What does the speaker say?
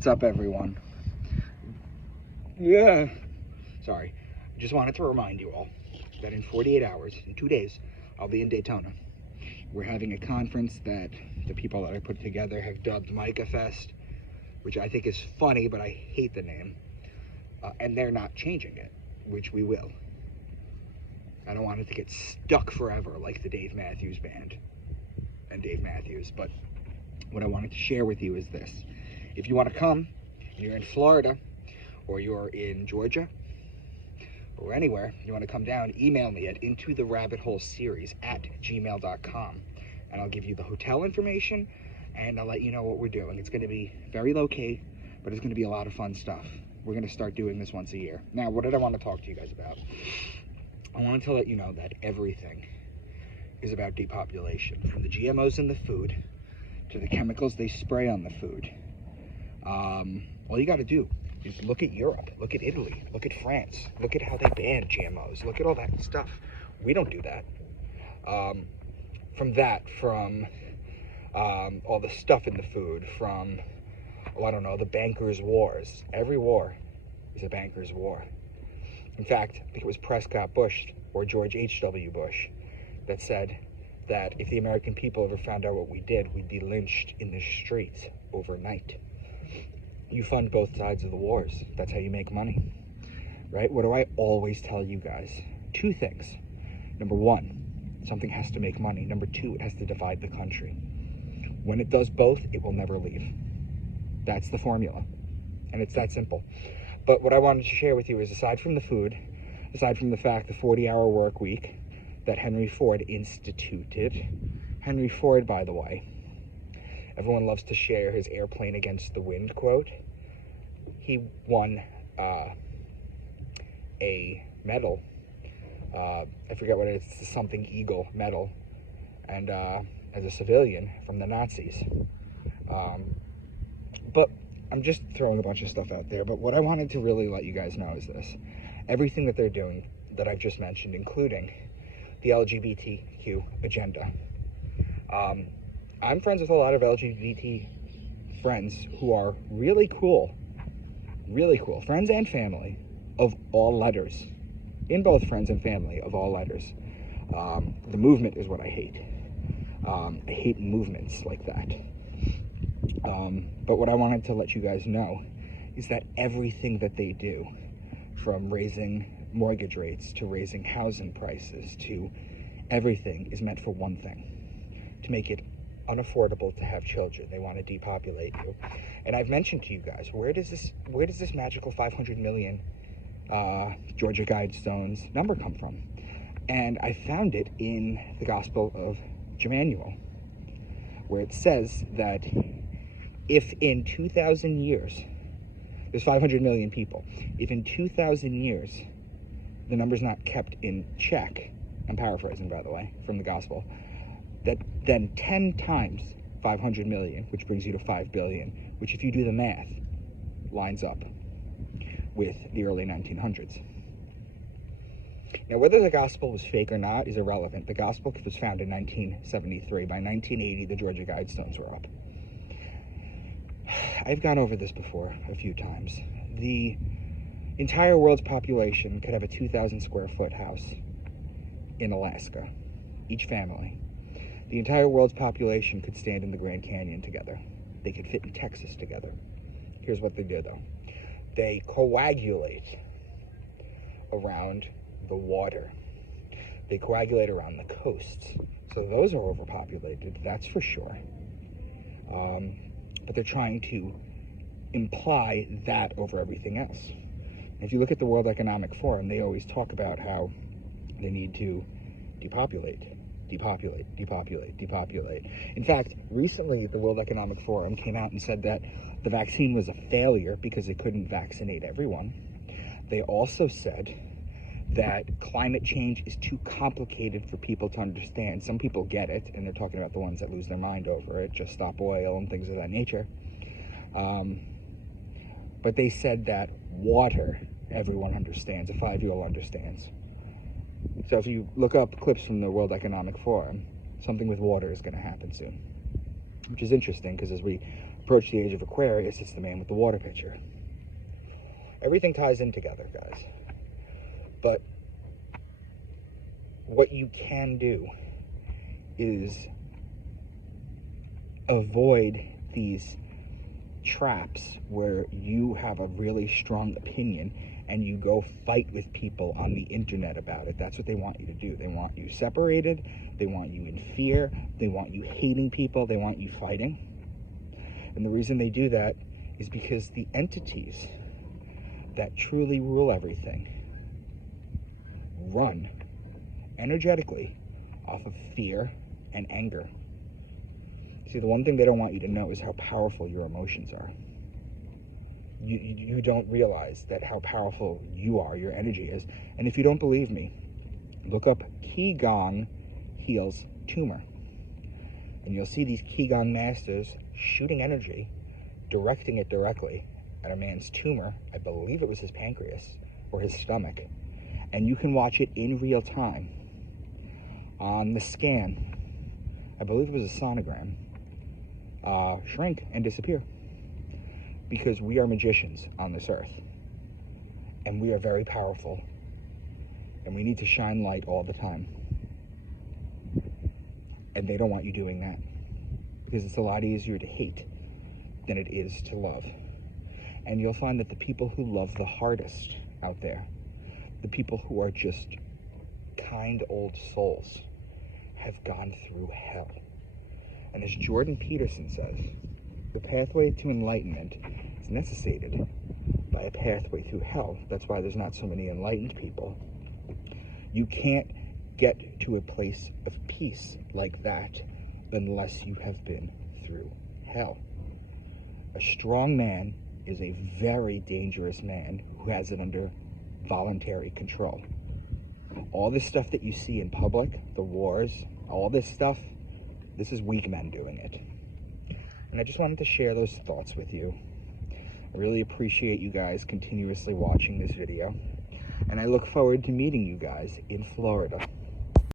What's up, everyone? Yeah. Sorry. Just wanted to remind you all that in 48 hours, in 2 days, I'll be in Daytona. We're having a conference that the people that I put together have dubbed Micah Fest, which I think is funny, but I hate the name. And they're not changing it, which we will. I don't want it to get stuck forever like the Dave Matthews Band and Dave Matthews. But what I wanted to share with you is this. If you want to come, and you're in Florida, or you're in Georgia, or anywhere, you want to come down, email me at intotherabbitholeseries@gmail.com, and I'll give you the hotel information, and I'll let you know what we're doing. It's going to be very low-key, but it's going to be a lot of fun stuff. We're going to start doing this once a year. Now, what did I want to talk to you guys about? I wanted to let you know that everything is about depopulation, from the GMOs in the food to the chemicals they spray on the food. All you got to do is look at Europe, look at Italy, look at France, look at how they ban GMOs, look at all that stuff. We don't do that. From all the stuff in the food, from, oh, I don't know, the bankers' wars. Every war is a banker's war. In fact, I think it was Prescott Bush or George H.W. Bush that said that if the American people ever found out what we did, we'd be lynched in the streets overnight. You fund both sides of the wars. That's how you make money, right? What do I always tell you guys? 2 things. Number 1, something has to make money. Number 2, it has to divide the country. When it does both, it will never leave. That's the formula, and it's that simple. But what I wanted to share with you is, aside from the food, aside from the fact the 40-hour work week that Henry Ford instituted. Henry Ford, by the way, everyone loves to share his airplane against the wind quote. He won a medal. I forget what it is. It's the something Eagle medal. And as a civilian from the Nazis. But I'm just throwing a bunch of stuff out there. But what I wanted to really let you guys know is this. Everything that they're doing that I've just mentioned, including the LGBTQ agenda. I'm friends with a lot of LGBT friends who are really cool, friends and family of all letters, in both friends and family of all letters. The movement is what I hate. I hate movements like that. But what I wanted to let you guys know is that everything that they do, from raising mortgage rates to raising housing prices to everything, is meant for one thing: to make it unaffordable to have children. They want to depopulate you. And I've mentioned to you guys, where does this magical 500 million Georgia Guidestones number come from? And I found it in the Gospel of Emmanuel, where it says that if in 2,000 years, there's 500 million people, if in 2,000 years the number's not kept in check, I'm paraphrasing, by the way, from the Gospel, that then 10 times 500 million, which brings you to 5 billion, which, if you do the math, lines up with the early 1900s. Now, whether the gospel was fake or not is irrelevant. The gospel was found in 1973. By 1980, the Georgia Guidestones were up. I've gone over this before a few times. The entire world's population could have a 2,000 square foot house in Alaska, each family. The entire world's population could stand in the Grand Canyon together. They could fit in Texas together. Here's what they do, though. They coagulate around the water. They coagulate around the coasts. So those are overpopulated, that's for sure. But they're trying to imply that over everything else. If you look at the World Economic Forum, they always talk about how they need to depopulate. In fact, recently the World Economic Forum came out and said that the vaccine was a failure because it couldn't vaccinate everyone. They also said that climate change is too complicated for people to understand. Some people get it, and they're talking about the ones that lose their mind over it, just stop oil and things of that nature. But they said that water, everyone understands, a 5-year-old understands. So if you look up clips from the World Economic Forum, something with water is going to happen soon. Which is interesting, because as we approach the age of Aquarius, it's the man with the water pitcher. Everything ties in together, guys. But what you can do is avoid these traps where you have a really strong opinion and you go fight with people on the internet about it. That's what they want you to do. They want you separated. They want you in fear. They want you hating people. They want you fighting. And the reason they do that is because the entities that truly rule everything run energetically off of fear and anger. See, the one thing they don't want you to know is how powerful your emotions are. You don't realize that how powerful you are, your energy is. And if you don't believe me, look up Qigong heals tumor. And you'll see these Qigong masters shooting energy, directing it directly at a man's tumor. I believe it was his pancreas or his stomach. And you can watch it in real time on the scan. I believe it was a sonogram. Shrink and disappear. Because we are magicians on this earth. And we are very powerful. And we need to shine light all the time. And they don't want you doing that. Because it's a lot easier to hate than it is to love. And you'll find that the people who love the hardest out there, the people who are just kind old souls, have gone through hell. And as Jordan Peterson says, the pathway to enlightenment is necessitated by a pathway through hell. That's why there's not so many enlightened people. You can't get to a place of peace like that unless you have been through hell. A strong man is a very dangerous man who has it under voluntary control. All this stuff that you see in public, the wars, all this stuff, this is weak men doing it. And I just wanted to share those thoughts with you. I really appreciate you guys continuously watching this video. And I look forward to meeting you guys in Florida.